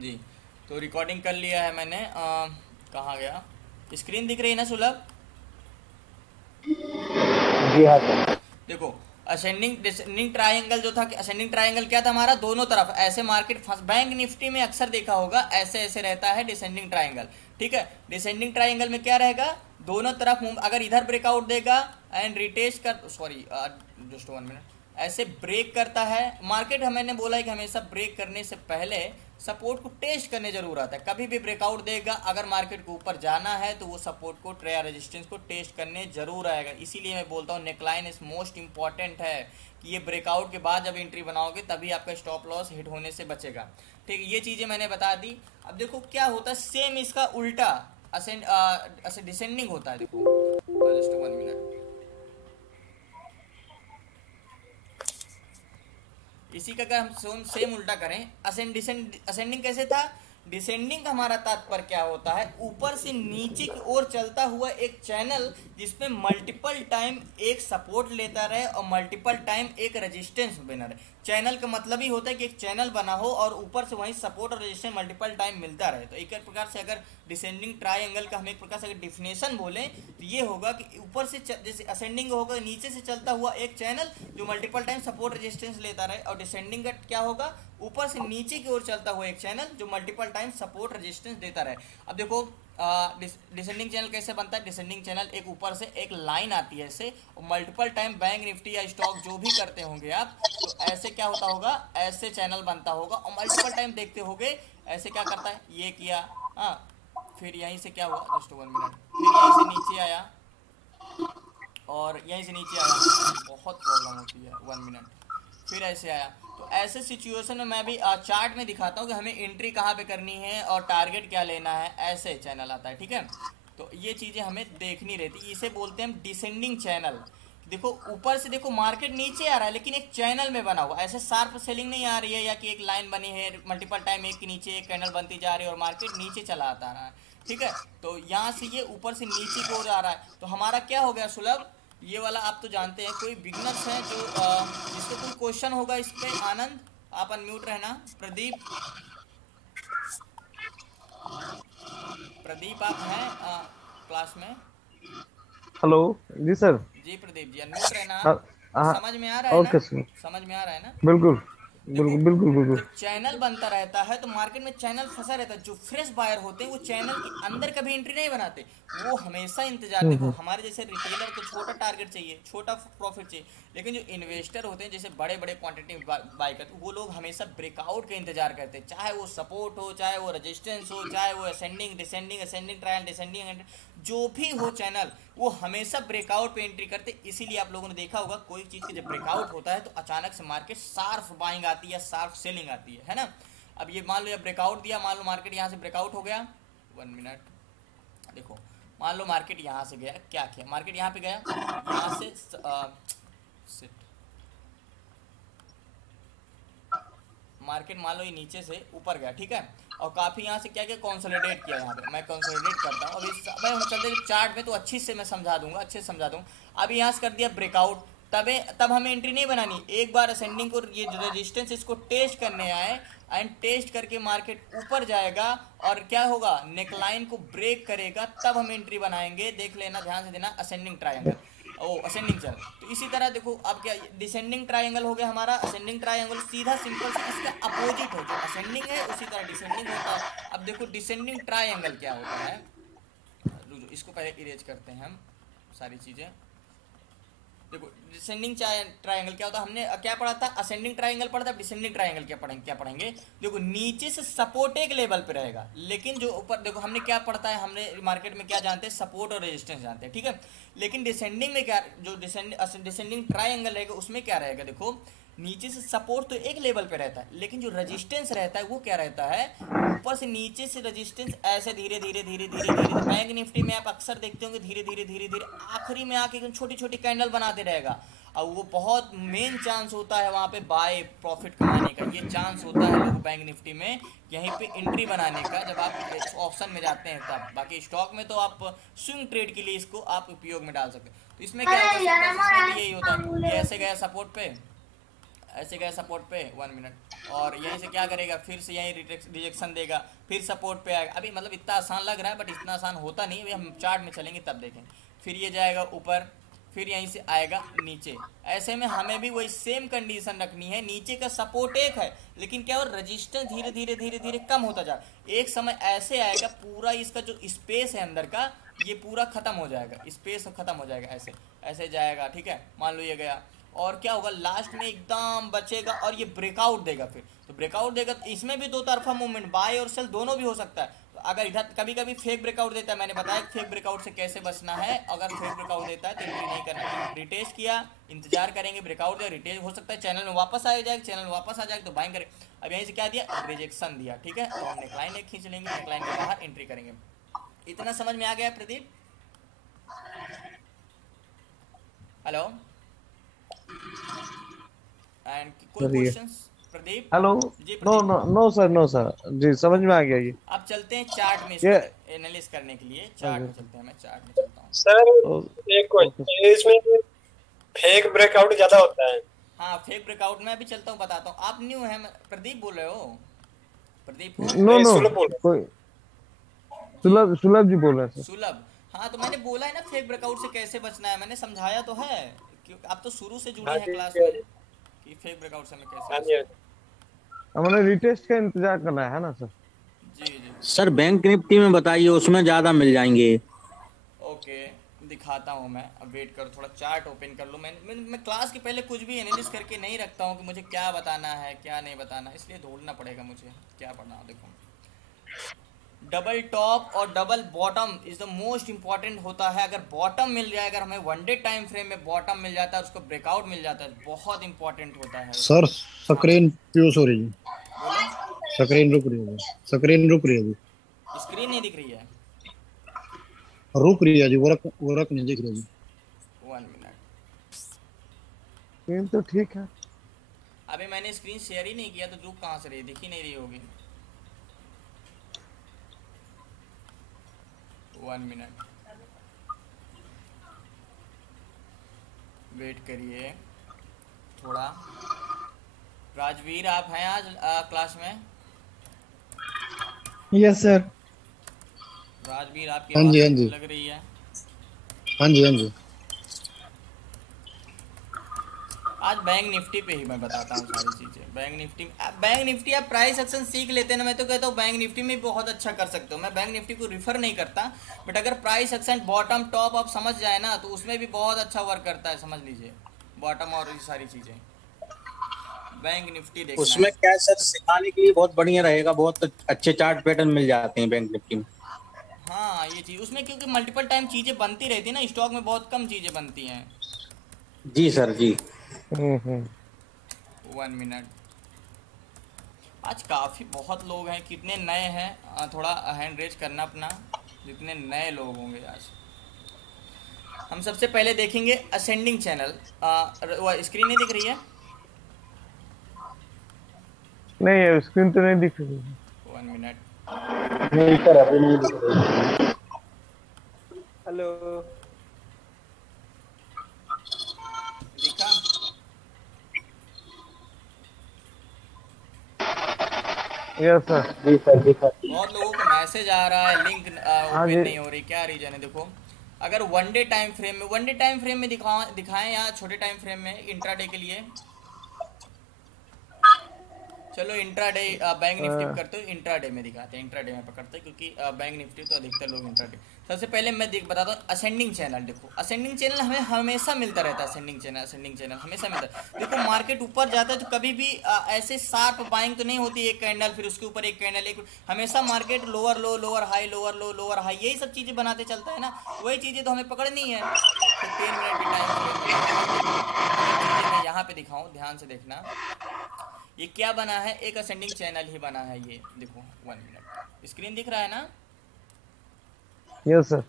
जी। तो रिकॉर्डिंग कर लिया है मैंने। कहाँ गया? स्क्रीन दिख रही है ना सुलभ? जी हाँ सर। देखो, असेंडिंग डिसेंडिंग ट्रायंगल जो था, असेंडिंग ट्रायंगल क्या था हमारा? दोनों तरफ ऐसे मार्केट फंस, बैंक निफ्टी में अक्सर देखा होगा ऐसे ऐसे रहता है डिसेंडिंग ट्रायंगल। ठीक है, डिसेंडिंग ट्रायंगल में क्या रहेगा? दोनों तरफ अगर इधर ब्रेकआउट देगा एंड रिटेस्ट कर, सॉरी जस्ट 1 मिनट, ऐसे ब्रेक करता है मार्केट, मैंने बोला है कि हमेशा ब्रेक करने से पहले सपोर्ट को टेस्ट करने जरूर आता है। कभी भी ब्रेकआउट देगा, अगर मार्केट को ऊपर जाना है तो वो सपोर्ट को या रेजिस्टेंस को टेस्ट करने जरूर आएगा। इसीलिए मैं बोलता हूँ नेकलाइन इज मोस्ट इंपॉर्टेंट है, कि ये ब्रेकआउट के बाद जब एंट्री बनाओगे तभी आपका स्टॉप लॉस हिट होने से बचेगा। ठीक है, ये चीज़ें मैंने बता दी। अब देखो क्या होता है, सेम इसका उल्टा डिसेंडिंग होता है। देखो जस्ट 1 मिनट, इसी का अगर हम सेम उल्टा करें, असेंडिंग कैसे था? डिसेंडिंग का हमारा तात्पर्य क्या होता है? ऊपर से नीचे की ओर चलता हुआ एक चैनल जिसमें मल्टीपल टाइम एक सपोर्ट लेता रहे और मल्टीपल टाइम एक रेजिस्टेंस बना रहे। चैनल का मतलब ही होता है कि एक चैनल बना हो और ऊपर से वहीं सपोर्ट और रेजिस्टेंस मल्टीपल टाइम मिलता रहे। तो एक प्रकार से अगर डिसेंडिंग ट्रायंगल का हम एक प्रकार से अगर डिफिनेशन बोलें तो ये होगा कि ऊपर से जैसे असेंडिंग होगा, नीचे से चलता हुआ एक चैनल जो मल्टीपल टाइम सपोर्ट रेजिस्टेंस लेता रहे, और डिसेंडिंग का क्या होगा? ऊपर से नीचे की ओर चलता हुआ एक चैनल जो मल्टीपल टाइम सपोर्ट रेजिस्टेंस देता रहे। अब देखो डिसेंडिंग चैनल कैसे बनता है? डिसेंडिंग चैनल एक ऊपर से एक लाइन आती है ऐसे, और मल्टीपल टाइम बैंक निफ्टी या स्टॉक जो भी करते होंगे आप, तो ऐसे क्या होता होगा? ऐसे चैनल बनता होगा और मल्टीपल टाइम देखते होगे ऐसे क्या करता है, ये किया, हाँ, फिर यहीं से क्या हुआ, जस्ट 1 मिनट, फिर यहीं से नीचे आया और यहीं से नीचे आया, बहुत प्रॉब्लम होती है, 1 मिनट, फिर ऐसे आया। तो ऐसे सिचुएशन में मैं भी चार्ट में दिखाता हूँ कि हमें एंट्री कहाँ पे करनी है और टारगेट क्या लेना है। ऐसे चैनल आता है, ठीक है। तो ये चीज़ें हमें देखनी रहती, इसे बोलते हैं हम डिसेंडिंग चैनल। देखो ऊपर से देखो मार्केट नीचे आ रहा है लेकिन एक चैनल में बना हुआ, ऐसे शार्प सेलिंग नहीं आ रही है, या कि एक लाइन बनी है मल्टीपल टाइम एक के नीचे एक कैंडल बनती जा रही है और मार्केट नीचे चला आता रहा है। ठीक है, तो यहाँ से ये ऊपर से नीचे की ओर आ रहा है, तो हमारा क्या हो गया सुलभ? ये वाला आप तो जानते हैं, कोई बिगनर्स हैं जो जिसको कोई क्वेश्चन होगा इस पे? आनंद, आप अनम्यूट रहना। प्रदीप, प्रदीप आप हैं क्लास में? हेलो। जी सर। जी प्रदीप जी, अनम्यूट रहना हाँ। आप। हाँ। समझ में आ रहा है ना? Okay sir. समझ में आ रहा है ना? बिल्कुल देखो, बिल्कुल बिल्कुल बिल्कुल। जब चैनल बनता रहता है तो मार्केट में चैनल फंसा रहता है, जो फ्रेश बायर होते हैं वो चैनल के अंदर कभी एंट्री नहीं बनाते, वो हमेशा इंतजार। देखो हम्म। हमारे जैसे रिटेलर को छोटा टारगेट चाहिए, छोटा प्रॉफिट चाहिए, लेकिन जो इन्वेस्टर होते हैं जैसे बड़े बड़े क्वांटिटी बाय करते हैं, वो लोग हमेशा ब्रेकआउट का इंतजार करते हैं, चाहे वो सपोर्ट हो, चाहे वो रेजिस्टेंस हो, चाहे वो ascending descending, ascending trial descending, जो भी हो चैनल, वो हमेशा ब्रेकआउट पे एंट्री करते। इसीलिए आप लोगों ने देखा होगा कोई चीज़ का जब ब्रेकआउट होता है तो अचानक से मार्केट शार्प बाइंग आती है, शार्प सेलिंग आती है ना। अब ये मान लो, ये ब्रेकआउट दिया, मान लो मार्केट यहाँ से ब्रेकआउट हो गया, 1 मिनट, देखो मान लो मार्केट यहाँ से गया, क्या किया मार्केट यहाँ पे गया, यहाँ से शिट, मार्केट मान लो ये नीचे से ऊपर गया, ठीक है, और काफ़ी यहाँ से क्या किया, कंसोलिडेट किया। यहाँ पे मैं कंसोलिडेट करता हूँ, अभी हम चलते चार्ट में तो अच्छी से मैं समझा दूंगा, अच्छे से समझा दूंगा। अभी यहाँ से कर दिया ब्रेकआउट, तब हमें एंट्री नहीं बनानी, एक बार असेंडिंग को ये रेजिस्टेंस इसको टेस्ट करने आए, एंड टेस्ट करके मार्केट ऊपर जाएगा और क्या होगा, नेकलाइन को ब्रेक करेगा, तब हम एंट्री बनाएंगे। देख लेना, ध्यान से देना, असेंडिंग ट्रायंगल, ओ असेंडिंग चल। तो इसी तरह देखो अब क्या, डिसेंडिंग ट्रायंगल हो गया हमारा। असेंडिंग ट्रायंगल सीधा सिंपल से इसका अपोजिट हो, जो असेंडिंग है उसी तरह डिसेंडिंग होता है। अब देखो डिसेंडिंग ट्रायंगल क्या होता है, इसको पहले इरेज करते हैं हम सारी चीज़ें। देखो डिसेंडिंग ट्रायंगल क्या होता है, हमने क्या पढ़ा था, असेंडिंग ट्रायंगल पढ़ा था, डिसेंडिंग ट्रायंगल क्या पढ़ेंगे? देखो नीचे से सपोर्ट एक लेवल पे रहेगा, लेकिन जो ऊपर, देखो हमने क्या पढ़ता है, हमने मार्केट में क्या जानते हैं, सपोर्ट और रेजिस्टेंस जानते हैं, ठीक है। लेकिन डिसेंडिंग में क्या, जो डिसेंडिंग ट्रायंगल रहेगा उसमें क्या रहेगा, देखो नीचे से सपोर्ट तो एक लेवल पे रहता है, लेकिन जो रेजिस्टेंस रहता है वो क्या रहता है, ऊपर से नीचे से रेजिस्टेंस ऐसे धीरे धीरे धीरे धीरे धीरे, बैंक निफ्टी में आप अक्सर देखते होंगे धीरे धीरे धीरे धीरे आखिरी में आके छोटी छोटी कैंडल बनाते रहेगा, और वो बहुत मेन चांस होता है वहाँ पे बाय प्रॉफिट कमाने का। ये चांस होता है लोग बैंक निफ्टी में यहीं पे एंट्री बनाने का, जब आप ऑप्शन में जाते हैं तब। बाकी स्टॉक में तो आप स्विंग ट्रेड के लिए इसको आप उपयोग में डाल सकते हैं। तो इसमें क्या होता है, सिंपल इसमें भी यही होता है, ये ऐसे गया सपोर्ट पे, ऐसे गए सपोर्ट पे 1 मिनट, और यहीं से क्या करेगा, फिर से यहीं रिजेक्शन देगा, फिर सपोर्ट पे आएगा। अभी मतलब इतना आसान लग रहा है बट इतना आसान होता नहीं, अभी हम चार्ट में चलेंगे तब देखेंगे। फिर ये जाएगा ऊपर, फिर यहीं से आएगा नीचे। ऐसे में हमें भी वही सेम कंडीशन रखनी है, नीचे का सपोर्ट एक है लेकिन क्या हो, रजिस्टेंस धीरे धीरे धीरे धीरे कम होता जा, एक समय ऐसे आएगा पूरा इसका जो स्पेस है अंदर का ये पूरा खत्म हो जाएगा, स्पेस खत्म हो जाएगा, ऐसे ऐसे जाएगा, ठीक है। मान लो ये गया, और क्या होगा लास्ट में एकदम बचेगा और ये ब्रेकआउट देगा। फिर तो ब्रेकआउट देगा तो इसमें भी दो तरफा मूवमेंट, बाय और सेल दोनों भी हो सकता है। तो अगर इधर कभी कभी फेक ब्रेकआउट देता है, मैंने बताया फेक ब्रेकआउट से कैसे बचना है। अगर फेक ब्रेकआउट देता है तो एंट्री नहीं करना, रिटेस्ट किया, इंतजार करेंगे, ब्रेकआउट दिया, रिटेस्ट हो सकता है चैनल में वापस आ जाएगा, चैनल में वापस आ जाएगा तो बाइंग करें। अब यहीं से क्या दिया, रिजेक्शन दिया, ठीक है। तो हम नेकलाइन एक खींच लेंगे, नेकलाइन के बाहर एंट्री करेंगे। इतना समझ में आ गया प्रदीप? हेलो, एंड कोई क्वेश्चंस प्रदीप? हेलो। जी no Pradeep, no no sir, no sir, जी समझ में आ गया ये। अब चलते हैं चार्ट में, ये इसको एनालिस करने के लिए चार्ट में चलते हैं। मैं चार्ट में चलता हूँ। सर एक क्वेश्चन, इसमें फेक ब्रेकआउट ज्यादा होता है। हाँ फेक ब्रेकआउट में अभी चलता हूँ, बताता हूँ। आप न्यू हैं? प्रदीप बोल रहे हो? प्रदीप हो? नो नहीं, नो, सुलभ बोल रहा कोई सुलभ सुलभ जी बोल रहे हैं सर। सुलभ, हाँ तो मैंने बोला है ना फेक ब्रेकआउट से कैसे बचना है, मैंने समझाया तो है। आप तो शुरू से जुड़े हूँ। हैं क्लास में कि फेक ब्रेकआउट से हमें कैसे हाँ जी, हाँ जी। हमें रिटेस्ट का इंतजार करना है ना सर? जी जी सर बैंक निफ्टी में बताइए, उसमें ज्यादा मिल जाएंगे। ओके, दिखाता हूँ मैं। अब वेट करो, थोड़ा चार्ट ओपन कर लो। मैं क्लास के पहले कुछ भी एनालिस करके नहीं रखता हूँ कि मुझे क्या बताना है क्या नहीं बताना, इसलिए ढूंढना पड़ेगा मुझे क्या पढ़ना हो। देखो, डबल टॉप और double bottom is the most important होता है। अगर बॉटम मिल जाए, अगर हमें 1 डे टाइम फ्रेम में बॉटम मिल जाता है, उसको ब्रेकआउट मिल जाता है, बहुत इंपॉर्टेंट होता है। सर स्क्रीन क्यों सो रही है? बोलो, स्क्रीन रुक रही है, स्क्रीन रुक रही है, स्क्रीन नहीं दिख रही है? रुक रही है जी, वर्क नहीं दिख रही जी। 1 मिनट, स्क्रीन तो ठीक है। अभी मैंने स्क्रीन शेयर ही नहीं किया तो रुक कहाँ से रही, दिख ही नहीं रही होगी। 1 मिनट वेट करिए थोड़ा। राजवीर आप हैं आज क्लास में? Yes sir. राजवीर आपकी हाँ जी, हाँ आवाज जी। लग रही है। हाँ जी, हाँ जी। आज बैंक निफ्टी पे ही मैं बताता हूँ सारी चीजें। बैंक निफ्टी आप प्राइस एक्शन सीख लेते हैं ना, मैं तो कहता हूँ बैंक निफ्टी में बहुत अच्छा कर सकते हो। मैं बैंक निफ्टी को रिफर नहीं करता, बट अगर प्राइस एक्शन बॉटम टॉप आप समझ जाए ना तो उसमें भी बहुत अच्छा वर्क करता है, समझ लीजिए। बॉटम और ये सारी चीजें बैंक निफ्टी देखना उसमें है। क्या है सर, सिखाने के लिए बहुत बढ़िया रहेगा, बहुत अच्छे चार्ट पैटर्न मिल जाते हैं बैंक निफ्टी में। हाँ ये चीज उसमें, क्योंकि मल्टीपल टाइम चीजें बनती रहती है ना, स्टॉक में बहुत कम चीजें बनती हैं। जी सर जी। 1 मिनट, आज काफी बहुत लोग हैं, कितने नए हैं थोड़ा हैंड रेज करना अपना, जितने नए लोग होंगे आज। हम सबसे पहले देखेंगे असेंडिंग चैनल। स्क्रीन नहीं दिख रही है? नहीं, स्क्रीन तो नहीं दिख रही है। 1 मिनट, नहीं सर, अभी नहीं दिख रही। हेलो, दिखा? Yes sir. जी सर, दिखा। बहुत लोगों को मैसेज आ रहा है, लिंक हाँ ओपन जी। नहीं हो रही, क्या रीजन है? देखो, अगर 1 डे टाइम फ्रेम में दिखाएं या छोटे टाइम फ्रेम में इंट्राडे के लिए। चलो इंट्राडे बैंक निफ्टी में करते हो, इंट्राडे में दिखाते हैं, इंट्राडे में पकड़ते हैं क्योंकि बैंक निफ्टी तो अधिकतर लोग इंट्राडे। सबसे पहले मैं बताता हूँ असेंडिंग चैनल। देखो असेंडिंग चैनल हमें हमेशा मिलता रहता है, असेंडिंग चैनल हमेशा मिलता है। देखो मार्केट ऊपर जाता है तो कभी भी ऐसे शार्प बाइंग तो नहीं होती, एक कैंडल फिर उसके ऊपर एक कैंडल, एक हमेशा मार्केट लोअर लो लोअर हाई, लोअर लो लोअर हाई, यही सब चीजें बनाते चलता है ना, वही चीजें तो हमें पकड़नी है। 15 मिनट के टाइम मैं यहाँ पे दिखाऊँ, ध्यान से देखना। ये क्या बना है, एक असेंडिंग चैनल ही बना है ये। देखो 1 मिनट, स्क्रीन दिख रहा है ना? Yes sir.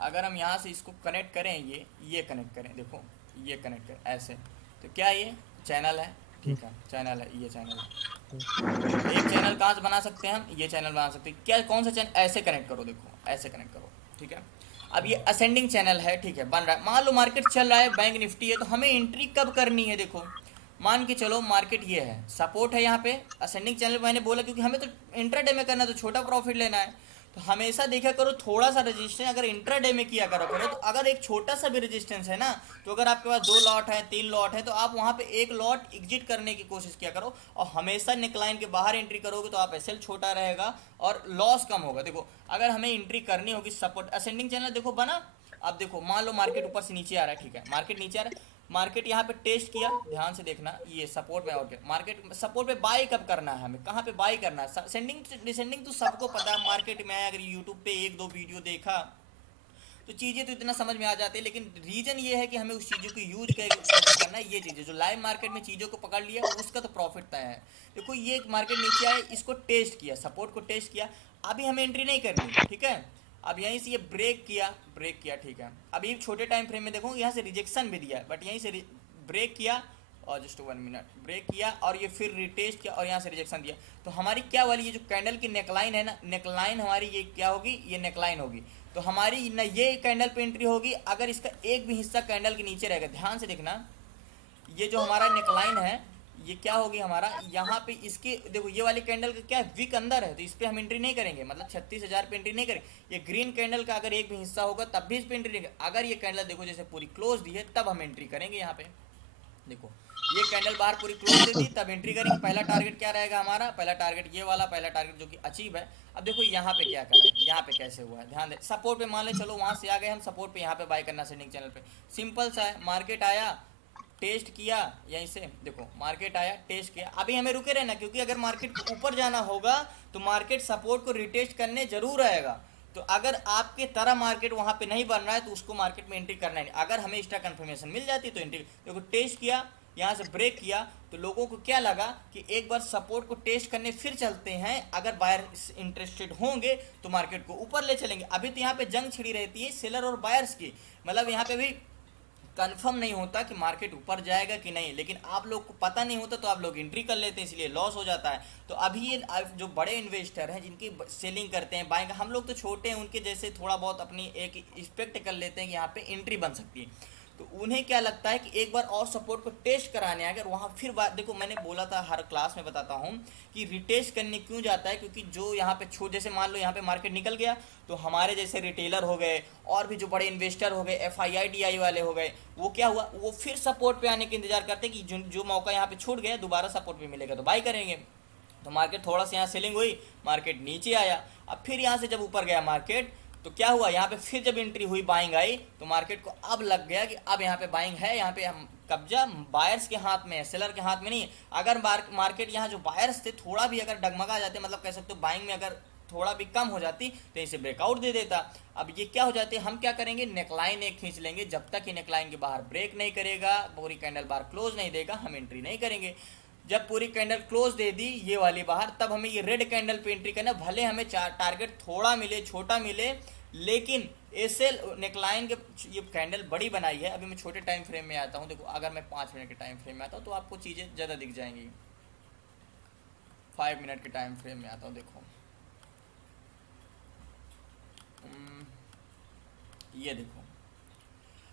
अगर हम यहाँ से इसको कनेक्ट करें, ये कनेक्ट करें, देखो ये कनेक्ट करें ऐसे, तो क्या ये चैनल है? ठीक है चैनल है, ये चैनल है। एक चैनल कहाँ से बना सकते हैं हम? ये चैनल बना सकते हैं। क्या कौन सा चैनल? ऐसे कनेक्ट करो, देखो ऐसे कनेक्ट करो, ठीक है। अब ये असेंडिंग चैनल है, ठीक है, बन रहा है। मान लो मार्केट चल रहा है, बैंक निफ्टी है, तो हमें एंट्री कब करनी है? देखो मान के चलो मार्केट ये है, सपोर्ट है यहाँ पे असेंडिंग चैनल, मैंने बोला क्योंकि हमें तो इंट्राडे में करना है, तो छोटा प्रॉफिट लेना है। तो हमेशा देखा करो थोड़ा सा रेजिस्टेंस अगर इंट्राडे में किया करो तो अगर एक छोटा सा भी रेजिस्टेंस है ना, तो अगर आपके पास 2 लॉट है 3 लॉट है, तो आप वहां पे एक लॉट एग्जिट करने की कोशिश किया करो, और हमेशा नेकलाइन के बाहर एंट्री करोगे तो आप एसएल छोटा रहेगा और लॉस कम होगा। देखो अगर हमें एंट्री करनी होगी सपोर्ट असेंडिंग चैनल, देखो बना। अब देखो मान लो मार्केट ऊपर से नीचे आ रहा है, ठीक है, मार्केट नीचे आ रहा है, मार्केट यहाँ पे टेस्ट किया, ध्यान से देखना, ये सपोर्ट में और मार्केट सपोर्ट पे बाई कब करना है, हमें कहाँ पे बाई करना है? सेंडिंग डिसेंडिंग तो सबको पता है, मार्केट में अगर यूट्यूब पे 1-2 वीडियो देखा तो चीज़ें तो इतना समझ में आ जाती है, लेकिन रीजन ये है कि हमें उस चीज़ों को यूज करना है। ये चीज़ें जो लाइव मार्केट में चीज़ों को पकड़ लिया उसका तो प्रॉफिट तय है। देखो ये मार्केट नीचे आए, इसको टेस्ट किया, सपोर्ट को टेस्ट किया, अभी हमें एंट्री नहीं करनी, ठीक है। अब यहीं से ये ब्रेक किया, ठीक है। अभी छोटे टाइम फ्रेम में देखो यहाँ से रिजेक्शन भी दिया है, बट यहीं से ब्रेक किया और जस्ट 1 मिनट ब्रेक किया और ये फिर रिटेस्ट किया और यहाँ से रिजेक्शन दिया। तो हमारी क्या वाली ये जो कैंडल की नेकलाइन है ना, नेकलाइन हमारी ये क्या होगी? ये नेकलाइन होगी। तो हमारी ना ये कैंडल पे एंट्री होगी अगर इसका एक भी हिस्सा कैंडल के नीचे रहेगा। ध्यान से देखना, ये जो हमारा नेकलाइन है ये क्या होगी हमारा, यहाँ पे इसके देखो ये वाली कैंडल का क्या है, वीक अंदर है, तो इस पे हम एंट्री नहीं करेंगे, मतलब 36,000 पे एंट्री नहीं करेंगे। ये ग्रीन कैंडल का अगर एक भी हिस्सा होगा तब भी इस पे एंट्री नहीं करेंगे। अगर ये कैंडल देखो जैसे पूरी क्लोज दी है तब हम एंट्री करेंगे। यहाँ पे देखो ये कैंडल बाहर पूरी क्लोज दे दी तब एंट्री करेंगे। पहला टारगेट क्या रहेगा हमारा? पहला टारगेट ये वाला, पहला टारगेट जो कि अचीव है। अब देखो यहाँ पे क्या कर रहे हैं, यहाँ पे कैसे हुआ है, ध्यान दे। सपोर्ट पे मान ले चलो वहां से आ गए हम सपोर्ट पे, यहाँ पे बाय करना सेंडिंग चैनल पे, सिंपल सा है। मार्केट आया, टेस्ट किया, यहीं से देखो मार्केट आया, टेस्ट किया, अभी हमें रुके रहना, क्योंकि अगर मार्केट को ऊपर जाना होगा तो मार्केट सपोर्ट को रिटेस्ट करने जरूर आएगा। तो अगर आपके तरह मार्केट वहां पे नहीं बन रहा है तो उसको मार्केट में एंट्री करना नहीं। अगर हमें एक्स्ट्रा कंफर्मेशन मिल जाती है तो एंट्री, देखो टेस्ट किया, यहाँ से ब्रेक किया, तो लोगों को क्या लगा कि एक बार सपोर्ट को टेस्ट करने फिर चलते हैं, अगर बायर इंटरेस्टेड होंगे तो मार्केट को ऊपर ले चलेंगे। अभी तो यहाँ पे जंग छिड़ी रहती है सेलर और बायर्स की, मतलब यहाँ पे भी कंफर्म नहीं होता कि मार्केट ऊपर जाएगा कि नहीं, लेकिन आप लोग को पता नहीं होता तो आप लोग एंट्री कर लेते हैं, इसलिए लॉस हो जाता है। तो अभी ये जो बड़े इन्वेस्टर हैं जिनकी सेलिंग करते हैं, बाइंग, हम लोग तो छोटे हैं, उनके जैसे थोड़ा बहुत अपनी एक एक्सपेक्ट कर लेते हैं कि यहाँ पे एंट्री बन सकती है। तो उन्हें क्या लगता है कि एक बार और सपोर्ट को टेस्ट कराने अगर वहाँ फिर बात, देखो मैंने बोला था हर क्लास में बताता हूँ कि रिटेस्ट करने क्यों जाता है, क्योंकि जो यहाँ पे छोटे, जैसे मान लो यहाँ पे मार्केट निकल गया तो हमारे जैसे रिटेलर हो गए और भी जो बड़े इन्वेस्टर हो गए, FII DI वाले हो गए, वो क्या हुआ, वो फिर सपोर्ट पे आने का इंतजार करते कि जो मौका यहाँ पे छूट गया दोबारा सपोर्ट पे मिलेगा तो बाई करेंगे। तो मार्केट थोड़ा सा यहाँ सेलिंग हुई, मार्केट नीचे आया, अब फिर यहाँ से जब ऊपर गया मार्केट तो क्या हुआ, यहाँ पे फिर जब एंट्री हुई, बाइंग आई, तो मार्केट को अब लग गया कि अब यहाँ पे बाइंग है, यहाँ पे हम कब्जा बायर्स के हाथ में है, सेलर के हाथ में नहीं है। अगर मार्केट यहाँ जो बायर्स थे थोड़ा भी अगर डगमगा जाते, मतलब कह सकते हो बाइंग में अगर थोड़ा भी कम हो जाती तो इसे ब्रेकआउट दे देता। अब ये क्या हो जाते, हम क्या करेंगे, नेकलाइन एक खींच लेंगे, जब तक ये नेकलाइन के बाहर ब्रेक नहीं करेगा, पूरी कैंडल बाहर क्लोज नहीं देगा, हम एंट्री नहीं करेंगे। जब पूरी कैंडल क्लोज दे दी ये वाली बाहर, तब हमें ये रेड कैंडल पे एंट्री करना, भले हमें टारगेट थोड़ा मिले, छोटा मिले, लेकिन एसएल नेकलाइन के ये कैंडल बड़ी बनाई है। अभी मैं छोटे टाइम फ्रेम में आता हूँ, देखो अगर मैं 5 मिनट के टाइम फ्रेम में आता हूँ तो आपको चीज़ें ज़्यादा दिख जाएंगी। 5 मिनट के टाइम फ्रेम में आता हूँ, देखो ये देखो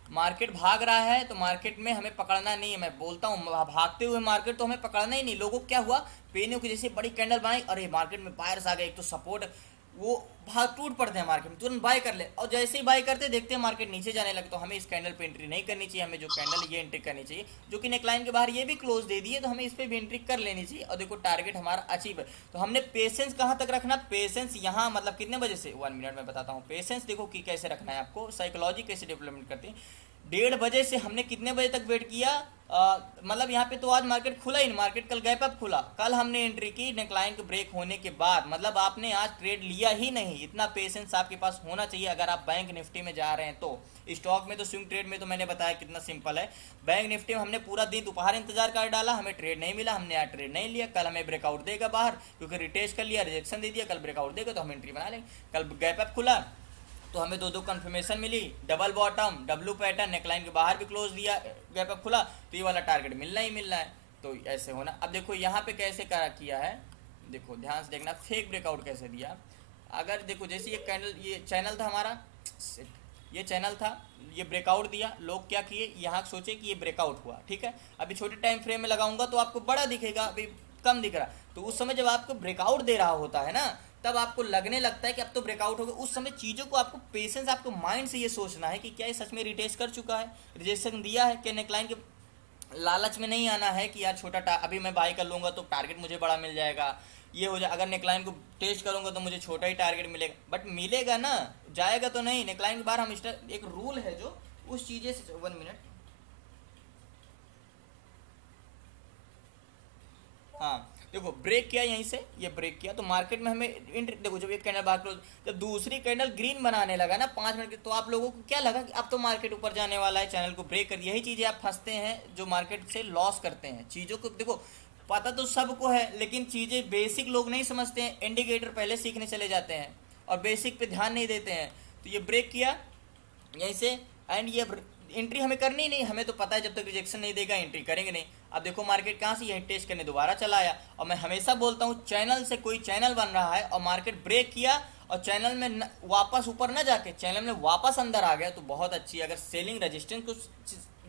मार्केट भाग रहा है, तो मार्केट में हमें पकड़ना नहीं है। मैं बोलता हूँ भागते हुए मार्केट तो हमें पकड़ना ही नहीं। लोगों को क्या हुआ, पेनियों की जैसे बड़ी कैंडल बनाई, अरे मार्केट में बायर्स आ गए, एक तो सपोर्ट, वो भाग टूट पड़ते हैं मार्केट में, तुरंत बाय कर ले, और जैसे ही बाय करते देखते हैं मार्केट नीचे जाने लगे। तो हमें इस कैंडल पे एंट्री नहीं करनी चाहिए, हमें जो कैंडल ये एंट्री करनी चाहिए, जो कि नेकलाइन के बाहर ये भी क्लोज दे दी है, तो हमें इस पे भी एंट्री कर लेनी चाहिए। और देखो टारगेट हमारा अचीव है। तो हमने पेशेंस कहाँ तक रखना, पेशेंस यहाँ मतलब कितने बजे से, 1 मिनट में बताता हूँ। पेशेंस देखो कि कैसे रखना है आपको, साइकोलॉजी कैसे डेवलपमेंट करते हैं। 1:30 बजे से हमने कितने बजे तक वेट किया, मतलब यहाँ पे तो आज मार्केट खुला ही नहीं, मार्केट कल गैप अप खुला, कल हमने एंट्री की नेकलाइन के ब्रेक होने के बाद, मतलब आपने आज ट्रेड लिया ही नहीं। इतना पेशेंस आपके पास होना चाहिए अगर आप बैंक निफ्टी में जा रहे हैं। तो स्टॉक में तो स्विंग ट्रेड में तो मैंने बताया कितना सिंपल है। बैंक निफ्टी में हमने पूरा दिन दोपहर इंतजार कर डाला, हमें ट्रेड नहीं मिला, हमने आज ट्रेड नहीं लिया। कल हमें ब्रेकआउट देगा बाहर, क्योंकि रिटेस्ट कर लिया, रिजेक्शन दे दिया, कल ब्रेकआउट देगा तो हम एंट्री बना लेंगे। कल गैप अप खुला तो हमें 2 कंफर्मेशन मिली, double bottom, W pattern, neckline के बाहर भी क्लोज दिया, गैप अप खुला, तो ये वाला टारगेट मिलना ही मिलना है। तो ऐसे होना। अब देखो यहाँ पे कैसे किया है, देखो ध्यान से देखना, फेक ब्रेकआउट कैसे दिया। अगर देखो जैसे ये कैंडल, ये चैनल था हमारा, ये चैनल था, ये ब्रेकआउट दिया, लोग क्या किए, यहाँ सोचे कि ये ब्रेकआउट हुआ, ठीक है। अभी छोटे टाइम फ्रेम में लगाऊंगा तो आपको बड़ा दिखेगा, अभी कम दिख रहा। तो उस समय जब आपको ब्रेकआउट दे रहा होता है ना, तब आपको लगने लगता है कि अब तो ब्रेकआउट हो गया। उस समय चीज़ों को आपको पेशेंस, आपको माइंड से ये सोचना है कि क्या ये सच में रिटेस्ट कर चुका है, रिजेक्शन दिया है, क्या नेकलाइन के लालच में नहीं आना है कि यार छोटा अभी मैं बाई कर लूँगा तो टारगेट मुझे बड़ा मिल जाएगा, ये हो जाए, अगर नेकलाइन को टेस्ट करूँगा तो मुझे छोटा ही टारगेट मिलेगा, बट मिलेगा ना, जाएगा तो नहीं। नेकलाइन के बाहर हम एक रूल है जो उस चीज़ें से 1 मिनट, हाँ देखो ब्रेक किया यहीं से, ये ब्रेक किया तो मार्केट में हमें एंट्री, देखो जब एक कैंडल बाहर क्लोज, जब दूसरी कैंडल ग्रीन बनाने लगा ना 5 मिनट के, तो आप लोगों को क्या लगा कि अब तो मार्केट ऊपर जाने वाला है, चैनल को ब्रेक कर। यही चीज़ें आप फंसते हैं जो मार्केट से लॉस करते हैं। चीज़ों को देखो पता तो सबको है, लेकिन चीज़ें बेसिक लोग नहीं समझते हैं, इंडिकेटर पहले सीखने चले जाते हैं और बेसिक पे ध्यान नहीं देते हैं। तो ये ब्रेक किया यहीं से, एंड ये एंट्री हमें करनी नहीं, हमें तो पता है जब तक रिजेक्शन नहीं देगा एंट्री करेंगे नहीं। अब देखो मार्केट कहाँ से यही टेस्ट करने दोबारा चला आया, और मैं हमेशा बोलता हूँ चैनल से, कोई चैनल बन रहा है और मार्केट ब्रेक किया और चैनल में वापस ऊपर न जाके चैनल में वापस अंदर आ गया तो बहुत अच्छी, अगर सेलिंग रेजिस्टेंस को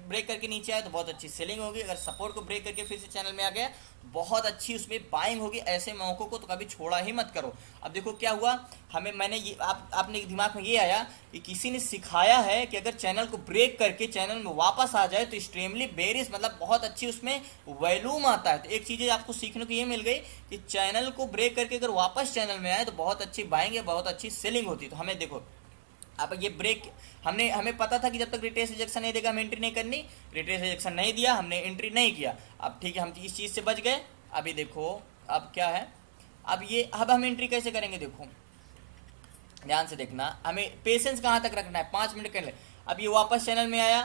ब्रेक करके नीचे आए तो बहुत अच्छी सेलिंग होगी, अगर सपोर्ट को ब्रेक करके फिर से चैनल में आ गया बहुत अच्छी उसमें बाइंग होगी। ऐसे मौकों को तो कभी छोड़ा ही मत करो। अब देखो क्या हुआ, हमें मैंने ये आपने दिमाग में ये आया कि किसी ने सिखाया है कि अगर चैनल को ब्रेक करके चैनल में वापस आ जाए तो एक्सट्रीमली बेरिश, मतलब बहुत अच्छी उसमें वैल्यूम आता है। तो एक चीज़ आपको सीखने को ये मिल गई कि चैनल को ब्रेक करके अगर वापस चैनल में आए तो बहुत अच्छी बाइंग है, बहुत अच्छी सेलिंग होती है। तो हमें देखो अब ये ब्रेक हमें पता था कि जब तक रिट्रेस रिजेक्शन नहीं देगा हमें एंट्री नहीं करनी, रिट्रेस रिजेक्शन नहीं दिया, हमने एंट्री नहीं किया। अब ठीक है, हम इस चीज़ से बच गए। अभी देखो अब क्या है, अब हम एंट्री कैसे करेंगे, देखो ध्यान से देखना, हमें पेशेंस कहाँ तक रखना है, 5 मिनट कर ले। अब ये वापस चैनल में आया,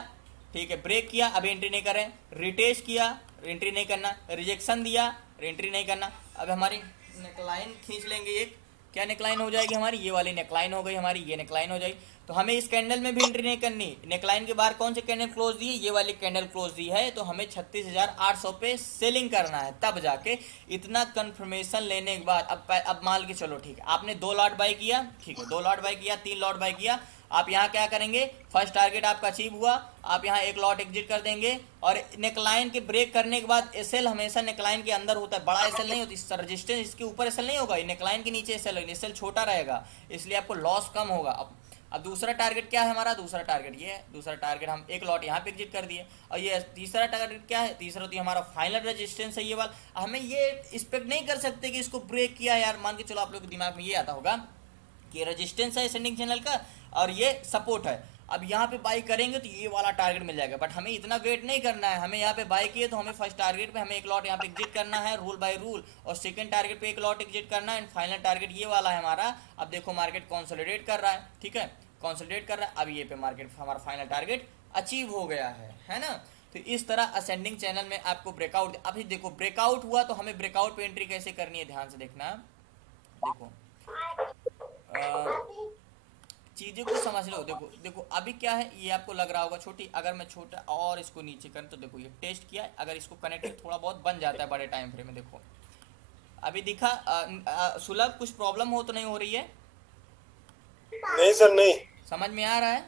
ठीक है, ब्रेक किया, अभी एंट्री नहीं करें, रिटेस्ट किया, एंट्री नहीं करना, रिजेक्शन दिया, एंट्री नहीं करना। अब हमारी नेकलाइन खींच लेंगे, एक क्या नेकलाइन हो जाएगी हमारी, ये वाली नेकलाइन हो गई हमारी, ये नेकलाइन हो जाएगी। तो हमें इस कैंडल में भी एंट्री नहीं करनी। नेकलाइन के बाहर कौन से कैंडल क्लोज दी है, ये वाली कैंडल क्लोज दी है, तो हमें 36,800 पे सेलिंग करना है, तब जाके इतना कंफर्मेशन लेने के बाद अब मान के चलो ठीक है, आपने 2 लॉट बाई किया, ठीक है 2 लॉट बाई किया, 3 लॉट बाई किया, आप यहाँ क्या करेंगे, फर्स्ट टारगेट आपका अचीव हुआ, आप यहाँ एक लॉट एग्जिट कर देंगे। और नेकलाइन के ब्रेक करने के बाद एसएल हमेशा नेकलाइन के अंदर होता है, बड़ा एसएल नहीं होती, रेजिस्टेंस इसके ऊपर एसएल नहीं होगा, नेकलाइन के नीचे एसएल छोटा रहेगा, इसलिए आपको लॉस कम होगा। अब दूसरा टारगेट क्या है हमारा, दूसरा टारगेट ये है, दूसरा टारगेट हम एक लॉट यहाँ पे एग्जिट कर दिए। और ये तीसरा टारगेट क्या है, तीसरा तो हमारा फाइनल रेजिस्टेंस है ये वाला। हमें ये एक्सपेक्ट नहीं कर सकते कि इसको ब्रेक किया यार, मान के चलो आप लोग के दिमाग में ये आता होगा कि रेजिस्टेंस है असेंडिंग चैनल का और ये सपोर्ट है, अब यहाँ पे बाई करेंगे तो ये वाला टारगेट मिल जाएगा, बट हमें इतना वेट नहीं करना है। हमें यहाँ पे बाई किए तो हमें फर्स्ट टारगेट पे हमें एक लॉट यहाँ पे एग्जिट करना है रूल बाय रूल, और सेकंड टारगेट पे एक लॉट एग्जिट करना है, एंड फाइनल टारगेट ये वाला है हमारा। अब देखो मार्केट कंसोलिडेट कर रहा है, ठीक है, कंसोलिडेट कर रहा है, अब ये पे मार्केट हमारा फाइनल टारगेट अचीव हो गया है ना। तो इस तरह असेंडिंग चैनल में आपको ब्रेकआउट, अभी देखो ब्रेकआउट हुआ तो हमें ब्रेकआउट पे एंट्री कैसे करनी है, ध्यान से देखना। देखो चीज़ों को समझ लो, देखो अभी क्या है, ये आपको लग रहा होगा छोटी, अगर मैं छोटा और इसको नीचे करूँ तो देखो ये टेस्ट किया, अगर इसको कनेक्ट थोड़ा बहुत बन जाता है बड़े टाइम फ्रेम में। देखो अभी दिखा सुलभ, कुछ प्रॉब्लम हो तो नहीं हो रही है? नहीं सर नहीं, समझ में आ रहा है?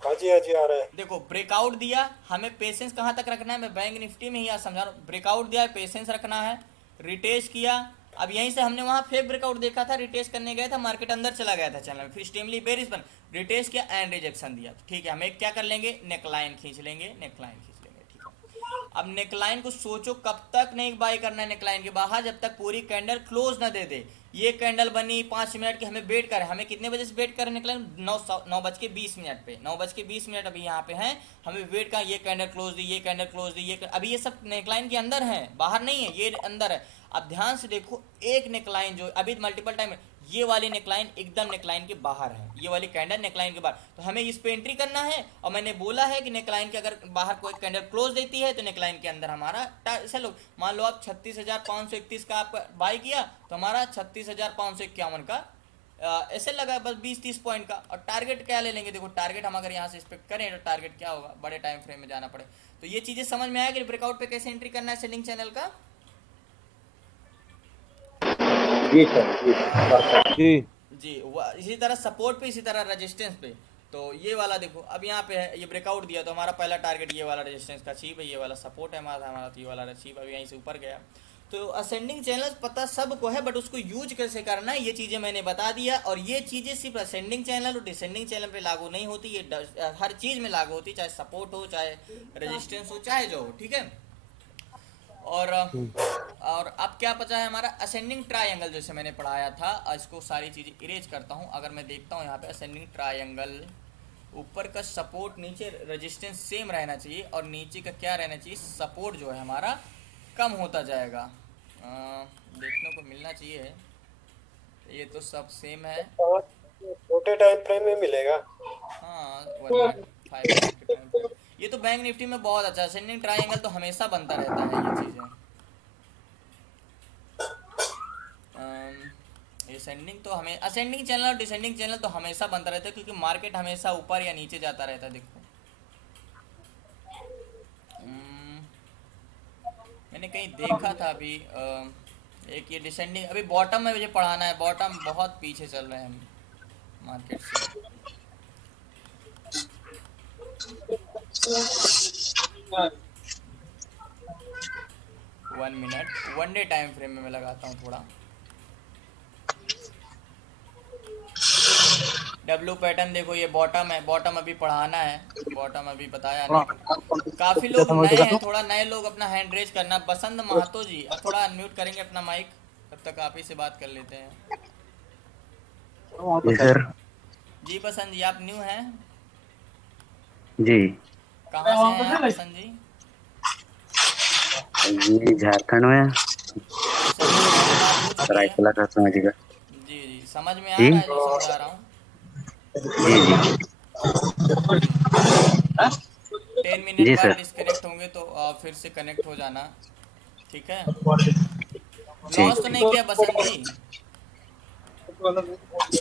हाँ जी आ रहा है। देखो ब्रेकआउट दिया, हमें पेशेंस कहाँ तक रखना है, मैं बैंक निफ्टी में ही आज समझा रहा हूँ। ब्रेकआउट दिया है, पेशेंस रखना है, रिटेस्ट किया, अब यहीं से हमने वहाँ फेक ब्रेकआउट देखा था, रिटेस्ट करने गए था, मार्केट अंदर चला गया था चैनल में, फिर स्टेमली बेरिश बन, रिटेस्ट किया एंड रिजेक्शन दिया, तो ठीक है हमें क्या कर लेंगे, नेकलाइन खींच लेंगे, नेकलाइन खींच लेंगे, ठीक है। अब नेकलाइन को सोचो कब तक नहीं बाय करना है नेकलाइन के बाहर, जब तक पूरी कैंडल क्लोज ना दे दे। ये कैंडल बनी 5 मिनट की, हमें वेट करें, हमें कितने बजे से वेट करें नेकलाइन, 9:20 पे, 9:20 अभी यहाँ पे हैं, हमें वेट का, ये कैंडल क्लोज दी, ये कैंडल क्लोज दी, ये अभी ये सब नेकलाइन के अंदर है, बाहर नहीं है, ये अंदर है। अब ध्यान से देखो, एक नेकलाइन जो अभी मल्टीपल टाइम, ये वाली नेकलाइन एकदम नेकलाइन के बाहर है, ये वाली कैंडल नेकलाइन के बाहर, तो हमें इस पे एंट्री करना है। और मैंने बोला है कि नेकलाइन के अगर बाहर कोई कैंडल क्लोज देती है तो नेकलाइन के अंदर हमारा चलो मान लो आप 36,531 का आप बाई किया, तो हमारा 36,551 का ऐसे लगा बस 20-30 पॉइंट का। और टारगेट क्या ले लेंगे, देखो टारगेट हम अगर यहाँ से एक्सपेक्ट करें तो टारगेट क्या होगा, बड़े टाइम फ्रेम में जाना पड़े। तो ये चीजें समझ में आया कि ब्रेकआउट पे कैसे एंट्री करना है सेलिंग चैनल का। जी सर जी जी जी इसी तरह सपोर्ट पे, इसी तरह रेजिस्टेंस पे। तो ये वाला देखो अब यहाँ पे है, ये ब्रेकआउट दिया तो हमारा पहला टारगेट ये वाला रेजिस्टेंस का अचीव है, ये वाला सपोर्ट है हमारा तो ये वाला अचीव अभी यहीं से ऊपर गया। तो असेंडिंग चैनल पता सबको है, बट उसको यूज कैसे करना है ये चीज़ें मैंने बता दिया। और ये चीज़ें सिर्फ असेंडिंग चैनल और डिसेंडिंग चैनल पे लागू नहीं होती, ये हर चीज़ में लागू होती, चाहे सपोर्ट हो, चाहे रेजिस्टेंस हो, चाहे जो हो, ठीक है। और अब क्या बचा है हमारा असेंडिंग ट्रायंगल, जैसे मैंने पढ़ाया था। इसको सारी चीज़ें इरेज करता हूँ। अगर मैं देखता हूँ यहाँ पे असेंडिंग ट्रायंगल, ऊपर का सपोर्ट, नीचे रेजिस्टेंस सेम रहना चाहिए और नीचे का क्या रहना चाहिए, सपोर्ट जो है हमारा कम होता जाएगा। देखने को मिलना चाहिए, ये तो सब सेम है। और छोटे टाइम फ्रेम में मिलेगा। हाँ 1.5 मिनट के टाइम पे ये तो बैंक निफ्टी में बहुत अच्छा असेंडिंग ट्रायंगल तो हमेशा बनता रहता है ये चीज़ें। असेंडिंग तो हमें असेंडिंग चैनल और डिसेंडिंग चैनल तो हमेशा बनता रहता है, क्योंकि मार्केट हमेशा ऊपर या नीचे जाता रहता है। देखो मैंने कहीं देखा था अभी एक ये डिसेंडिंग, अभी बॉटम में मुझे पढ़ाना है। बॉटम बहुत पीछे चल रहे हैं हम मार्केट से। 1 मिनट 1 डे टाइम फ्रेम में मैं लगाता हूँ थोड़ा। डब्ल्यू पैटर्न देखो, ये बॉटम है, बॉटम अभी पढ़ाना है, बॉटम अभी बताया नहीं। काफी लोग नए हैं, थोड़ा नए लोग अपना हैंड रेज करना। बसंत महतो जी अब थोड़ा अनम्यूट करेंगे अपना माइक, तब तक आप ही से बात कर लेते हैं। जी सर। जी बसंत जी, आप न्यू हैं? जी। कहाँ से हैं आप बसंत जी? जी झारखंड में सरायकला का समझिएगा। जी जी समझ में आ रहा है, जो समझा रहा हूँ। जी जी 10 मिनट जी बाद सर। डिस्कनेक्ट होंगे तो फिर से कनेक्ट हो जाना, ठीक है। ठीक। लॉस तो नहीं किया बसंत जी?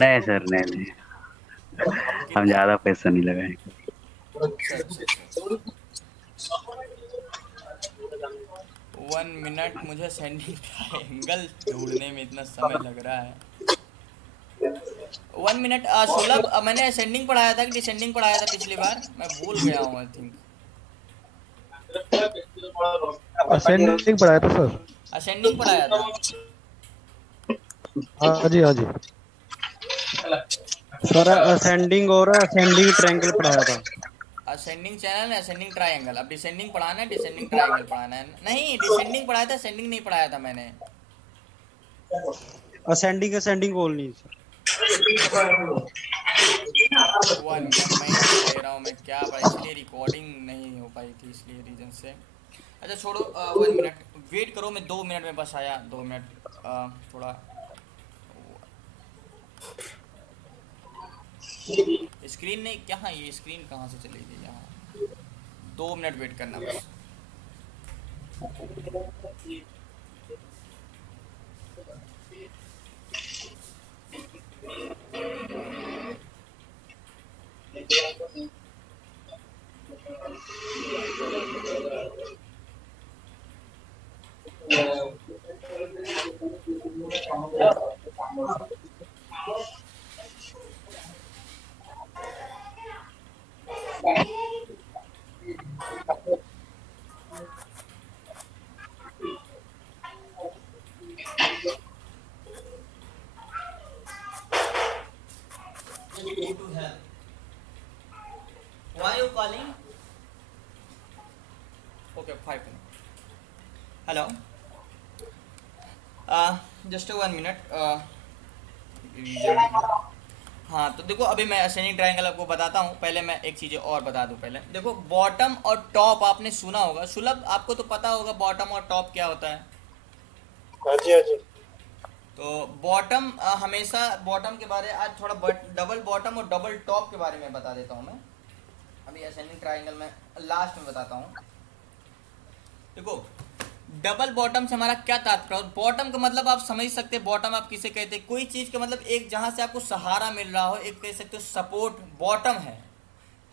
नहीं सर, नहीं हम ज्यादा पैसा नहीं लगाएंगे। अच्छा। 1 मिनट, मुझे सेंडिंग ट्रायंगल ढूंढने में इतना समय लग रहा है। 1 मिनट। सुलभ, मैंने असेंडिंग पढ़ाया था कि डिसेंडिंग पढ़ाया था पिछली बार? मैं भूल गया हूँ आई थिंक। असेंडिंग पढ़ाया था सर। असेंडिंग पढ़ाया था। हाँ जी हाँ जी सर असेंडिंग और असेंडिंग ट्रायंगल पढ़ाया था। Ascending channel, ascending triangle. अब डिसेंडिंग पढ़ाना है, डिसेंडिंग ट्रायंगल पढ़ाना है। नहीं, डिसेंडिंग पढ़ाया था, असेंडिंग नहीं पढ़ाया था मैंने। असेंडिंग असेंडिंग बोलनी सर। 1 मिनट मैं दे रहा हूँ, मैं क्या पढ़ा, इसलिए रिकॉर्डिंग नहीं हो पाई थी, इसलिए रीजन से। अच्छा छोड़ो, 1 मिनट वेट करो, मैं 2 मिनट में बस आया। 2 मिनट थोड़ा स्क्रीन नहीं, कहाँ ये स्क्रीन कहाँ से चली गई यहाँ। 2 मिनट वेट करना बस। Go to hell. Why are you calling? Okay, 5 minutes. Hello. Just 1 minute. हाँ तो देखो, अभी मैं असेंडिंग ट्रायंगल आपको बताता हूँ। पहले मैं एक चीज़ और बता दूँ। पहले देखो, बॉटम और टॉप आपने सुना होगा। सुलभ, आपको तो पता होगा बॉटम और टॉप क्या होता है। हाँ जी हाँ जी। तो बॉटम, हमेशा बॉटम के बारे, आज थोड़ा डबल बॉटम और डबल टॉप के बारे में बता देता हूँ मैं। अभी असेंडिंग ट्रायंगल में लास्ट में बताता हूँ। देखो, डबल बॉटम से हमारा क्या तात्पर्य। बॉटम का मतलब आप समझ सकते हैं, बॉटम आप किसे कहते हैं। कोई चीज़ का मतलब एक जहाँ से आपको सहारा मिल रहा हो, एक कह सकते हो सपोर्ट, बॉटम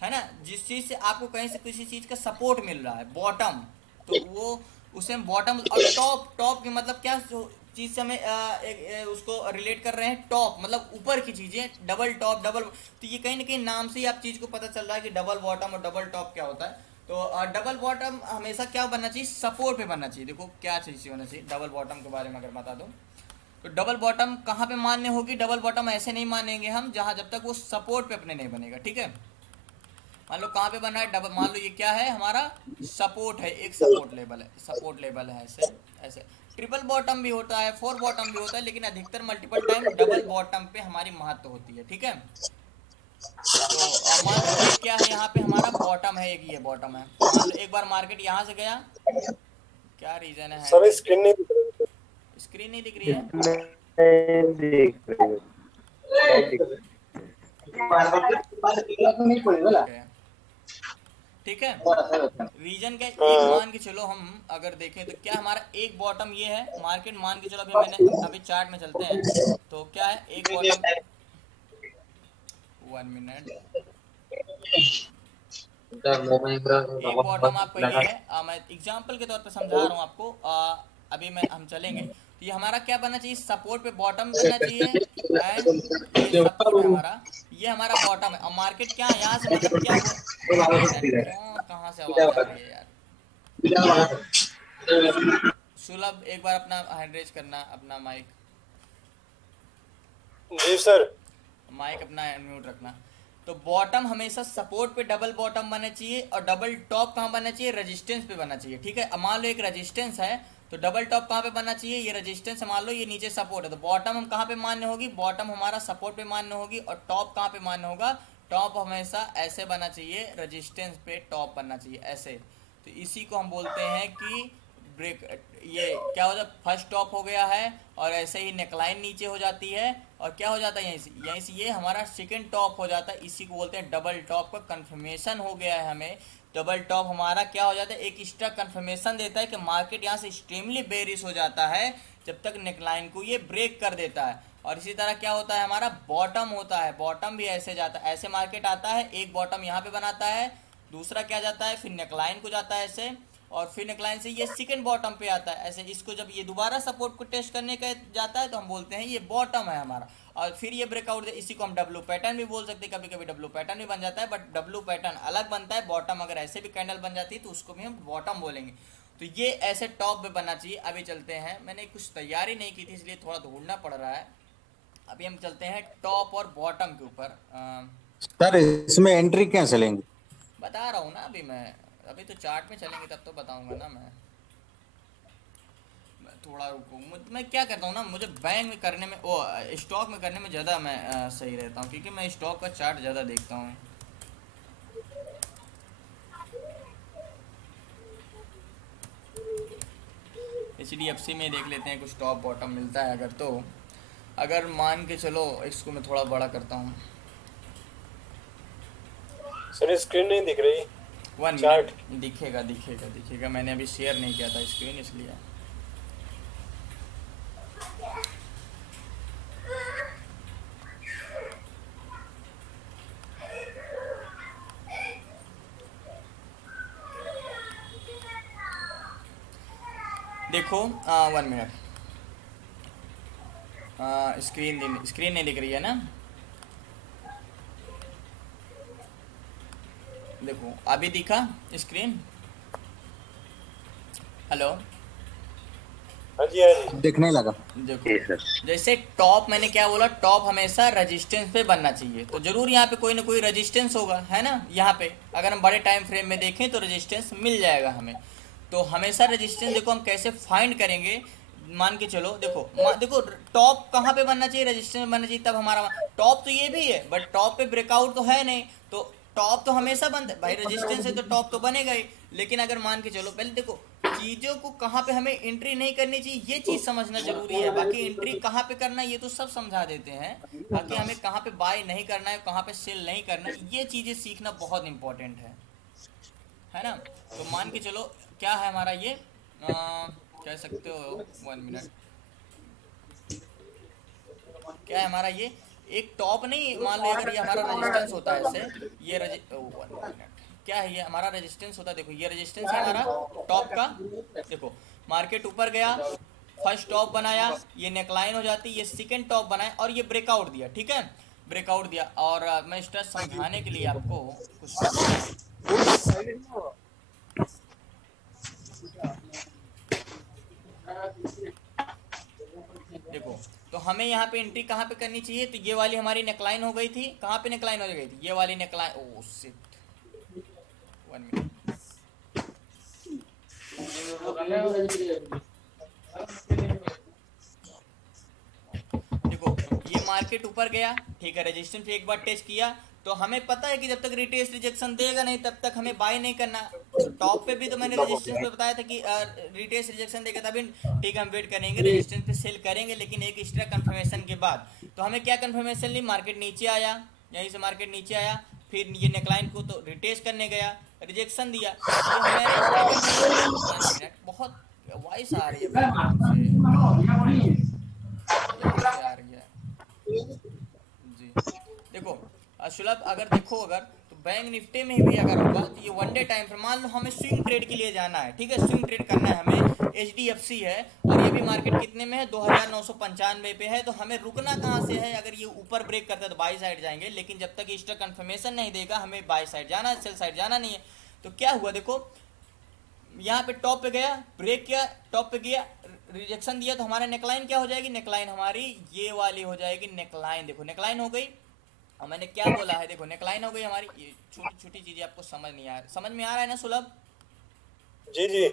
है ना। जिस चीज़ से आपको कहीं से किसी चीज़ का सपोर्ट मिल रहा है, बॉटम, तो वो उसे हम बॉटम। और टॉप, टॉप के मतलब क्या, चीज से हमें उसको रिलेट कर रहे हैं टॉप, मतलब ऊपर की चीजें, डबल टॉप डबल, तो ये कहीं ना कहीं नाम से ही आप चीज को पता चल रहा है कि डबल बॉटम और डबल टॉप क्या होता है। तो डबल बॉटम हमेशा क्या बनना चाहिए, सपोर्ट पे बनना चाहिए। देखो क्या चीज होना चाहिए डबल बॉटम के बारे में अगर बता दूं तो डबल बॉटम कहाँ पे मान्य होगी, डबल बॉटम ऐसे नहीं मानेंगे हम जहां जब तक वो सपोर्ट पे अपने नहीं बनेगा, ठीक है। मान लो कहाँ पे बना है डबल, मान लो ये क्या है हमारा सपोर्ट है, एक सपोर्ट लेवल है, सपोर्ट लेवल है ऐसे ऐसे। ट्रिपल बॉटम भी होता है, फोर बॉटम भी होता है, लेकिन अधिकतर मल्टीपल टाइम डबल बॉटम पे हमारी महत्व होती है, ठीक है। तो मान लो क्या है यहाँ पे हमारा बॉटम है, एक ये बॉटम है। मान लो एक बार मार्केट यहाँ से गया, क्या रीजन है सर स्क्रीन नहीं दिख रही। स्क्रीन नहीं दिख रही है, ठीक है। रीजन क्या, एक मान के चलो हम अगर देखें तो क्या हमारा एक बॉटम ये है, मार्केट मान के चलो अभी मैंने अभी चार्ट में चलते हैं तो क्या है एक बॉटम, 1 मिनट, एक बॉटम आपका ये है, मैं एग्जांपल के तौर पे समझा रहा हूँ आपको। अभी हम चलेंगे तो ये हमारा क्या बनना चाहिए, सपोर्ट पे बॉटम बनना चाहिए, एंड ये सपोर्ट है हमारा, ये हमारा बॉटम है। और मार्केट क्या है यहाँ से, मतलब क्या हुआ, कहाँ से आवाज आ रही है यार, सुलभ एक बार अपना हैंड रेज करना, अपना माइक, जी सर, माइक अपना म्यूट रखना। तो बॉटम हमेशा सपोर्ट पे डबल बॉटम बनना चाहिए, और डबल टॉप कहाँ बनना चाहिए, रेजिस्टेंस पे बनना चाहिए, ठीक है। अब मान लो एक रेजिस्टेंस है तो डबल टॉप कहाँ पे बनना चाहिए, ये रेजिस्टेंस मान लो, ये नीचे सपोर्ट है, तो बॉटम हम कहाँ पे मान्य होगी, बॉटम हमारा सपोर्ट पे मान्य होगी, और टॉप कहाँ पे मान्य होगा, टॉप हमेशा ऐसे बनना चाहिए, रेजिस्टेंस पे टॉप बनना चाहिए ऐसे। तो इसी को हम बोलते हैं कि ब्रेक, ये क्या होता है, फर्स्ट टॉप हो गया है, और ऐसे ही नेकलाइन नीचे हो जाती है, और क्या हो जाता है यहीं से ये हमारा सेकंड टॉप हो जाता है। इसी को बोलते हैं डबल टॉप का कंफर्मेशन हो गया है हमें। डबल टॉप हमारा क्या हो जाता है, एक एक्स्ट्रा कंफर्मेशन देता है कि मार्केट यहाँ से एक्सट्रीमली बेरिश हो जाता है जब तक नेकलाइन को ये ब्रेक कर देता है। और इसी तरह क्या होता है हमारा बॉटम होता है, बॉटम भी ऐसे जाता है, ऐसे मार्केट आता है, एक बॉटम यहाँ पे बनाता है, दूसरा क्या जाता है फिर नेकलाइन को जाता है ऐसे, और फिर नेकलाइन से ये सेकंड बॉटम पे आता है ऐसे। इसको जब ये दोबारा सपोर्ट को टेस्ट करने का जाता है तो हम बोलते हैं ये बॉटम है हमारा, और फिर ये ब्रेकआउट, इसी को हम डब्ल्यू पैटर्न भी बोल सकते हैं, कभी कभी डब्ल्यू पैटर्न भी बन जाता है, बट डब्ल्यू पैटर्न अलग बनता है। बॉटम अगर ऐसे भी कैंडल बन जाती है तो उसको भी हम बॉटम बोलेंगे। तो ये ऐसे टॉप पे बनना चाहिए। अभी चलते हैं, मैंने कुछ तैयारी नहीं की थी इसलिए थोड़ा ढूंढना पड़ रहा है। अभी हम चलते हैं टॉप और बॉटम के ऊपर। सर इसमें एंट्री कैसे लेंगे, बता रहा हूँ ना अभी तो चार्ट में चलेंगे तब तो बताऊंगा ना मैं थोड़ा रुको। मैं क्या करता हूँ ना, मुझे बैंक में करने में, ओ स्टॉक में करने में ज़्यादा मैं सही रहता हूँ, क्योंकि मैं स्टॉक का चार्ट ज़्यादा देखता हूँ। HDFC में देख लेते हैं कुछ टॉप बॉटम मिलता है अगर, तो अगर मान के चलो इसको मैं थोड़ा बड़ा करता हूँ। सर स्क्रीन नहीं दिख रही। 1 मिनट, दिखेगा दिखेगा दिखेगा, मैंने अभी शेयर नहीं किया था स्क्रीन इसलिए। देखो 1 मिनट, स्क्रीन नहीं दिख रही है ना, देखो अभी दिखा स्क्रीन, हेलो, हाँ जी हाँ जी दिखने लगा। देखो जैसे टॉप, मैंने क्या बोला, टॉप हमेशा रेजिस्टेंस पे बनना चाहिए, तो जरूर यहाँ पे कोई ना कोई रेजिस्टेंस होगा, है ना। यहाँ पे अगर हम बड़े टाइम फ्रेम में देखें तो रेजिस्टेंस मिल जाएगा हमें। तो हमेशा रेजिस्टेंस देखो हम कैसे फाइंड करेंगे, मान के चलो देखो टॉप कहाँ पे बनना चाहिए, रेजिस्टेंस बनना चाहिए, तब हमारा टॉप तो ये भी है, बट टॉप पे ब्रेकआउट तो है नहीं, तो टॉप तो हमेशा बनता है भाई, रेजिस्टेंस है तो टॉप तो बनेगा ही। लेकिन अगर मान के चलो, पहले देखो चीजों को कहाँ पे हमें एंट्री नहीं करनी चाहिए ये चीज समझना जरूरी है। बाकी एंट्री कहाँ पे करना है ये तो सब समझा देते हैं, बाकी हमें कहाँ पे बाय नहीं करना है, कहाँ पे सेल नहीं करना है, ये चीजें सीखना बहुत इंपॉर्टेंट है ना। तो मान के चलो क्या है हमारा ये, कह सकते हो 1 मिनट, क्या है हमारा ये, एक टॉप नहीं, मान लो अगर ये हमारा रेजिस्टेंस होता है ऐसे, ये 1 मिनट, क्या है ये हमारा रेजिस्टेंस होता है, देखो ये रेजिस्टेंस है हमारा टॉप का। देखो मार्केट ऊपर गया, फर्स्ट टॉप बनाया, ये नेकलाइन हो जाती, ये सेकंड टॉप बनाया और ये ब्रेकआउट दिया, ठीक है, ब्रेकआउट दिया। और मैं स्ट्रेस समझाने के लिए आपको कुछ देखो, तो हमें यहाँ पे एंट्री कहाँ पे करनी चाहिए, तो ये वाली हमारी नेकलाइन हो गई थी, कहाँ पे नेकलाइन हो गई थी, ये वाली नेकलाइन, ओह शिट, 1 मिनट, देखो ये मार्केट ऊपर गया, ठीक है, रेजिस्टेंस पे एक बार टेस्ट किया, तो हमें पता है कि जब तक रिटेस्ट रिजेक्शन देगा नहीं तब तक हमें बाय नहीं करना। टॉप पे भी तो मैंने रेजिस्टेंस पे बताया था कि रिटेस्ट रिजेक्शन देगा तभी ठीक है हम वेट करेंगे, रेजिस्टेंस पे सेल करेंगे, लेकिन एक एक्स्ट्रा कंफर्मेशन के बाद। तो हमें क्या कंफर्मेशन ली, मार्केट नीचे आया, यहीं से मार्केट नीचे आया, फिर ये नेकलाइन को तो रिटेस्ट करने गया, रिजेक्शन दिया, बहुत वॉइस आ रही है जी। देखो सुलभ, अगर देखो अगर तो बैंक निफ्टी में भी अगर होगा तो ये वन डे टाइम पर, मान लो हमें स्विंग ट्रेड के लिए जाना है, ठीक है, स्विंग ट्रेड करना है हमें, HDFC है और ये भी मार्केट कितने में है, 2995 पे है, तो हमें रुकना कहाँ से है, अगर ये ऊपर ब्रेक करता है तो बाई साइड जाएंगे, लेकिन जब तक एक्स्ट्रा कंफर्मेशन नहीं देगा हमें बाई साइड जाना है, सेल साइड जाना नहीं है। तो क्या हुआ, देखो यहाँ पे टॉप पे गया, ब्रेक किया, टॉप पे गया, रिजेक्शन दिया, तो हमारा नेकलाइन क्या हो जाएगी, नेकलाइन हमारी ये वाली हो जाएगी नेकलाइन, देखो नेकलाइन हो गई। और मैंने क्या बोला है, देखो नेकलाइन हो गई हमारी, ये छोटी छोटी चीजें आपको समझ नहीं आ रहा, समझ में आ रहा है ना सुलभ? जी जी।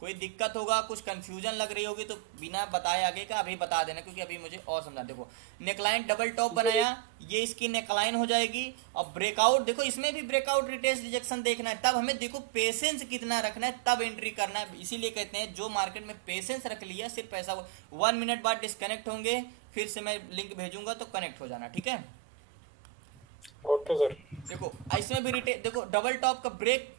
कोई दिक्कत होगा, कुछ कंफ्यूजन लग रही होगी तो बिना बताए आगे का अभी बता देना, क्योंकि अभी मुझे और समझा। देखो नेकलाइन डबल टॉप बनाया, ये इसकी नेकलाइन हो जाएगी, और ब्रेकआउट, देखो इसमें भी ब्रेकआउट रिटेस्ट रिजेक्शन देखना है, तब हमें देखो पेशेंस कितना रखना है, तब एंट्री करना है। इसीलिए कहते हैं जो मार्केट में पेशेंस रख लिया, सिर्फ पैसा 1 मिनट बाद डिस्कनेक्ट होंगे, फिर से मैं लिंक भेजूंगा तो कनेक्ट हो जाना, ठीक है। Okay sir. देखो इसमें भी देखो डबल टॉप का ब्रेक